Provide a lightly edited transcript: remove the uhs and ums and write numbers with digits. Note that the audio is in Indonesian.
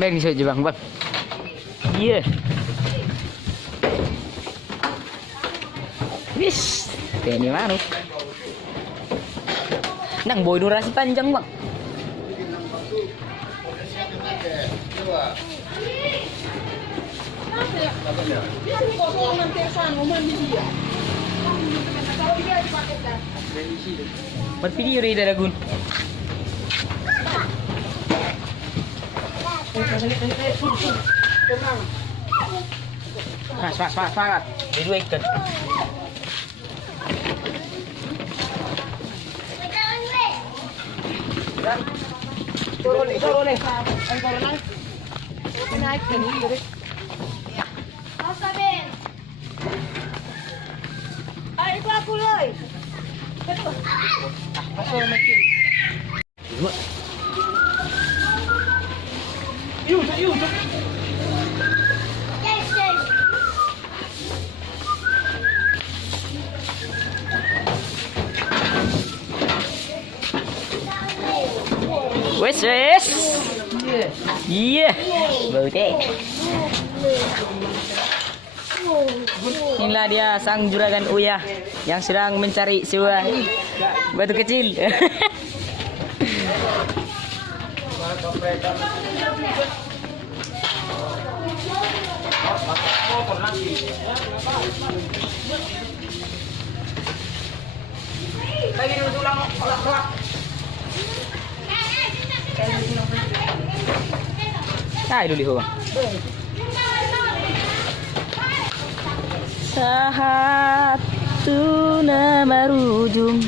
Bang di saja bang. Iya. Wis, ini manuk. Nang boy durasi panjang bang. Buat video dari Daragun. Nah, semangat. Di dua ikan. Turun. Naik ke ini. Ayo aku loy. Masuk makin. Yuk. Wes. Iya. Bautek. Inilah dia sang juragan Uya yang sedang mencari sebuah batu kecil. Lagi dulu tulang kolak. Dulu bang. Satu nama rujum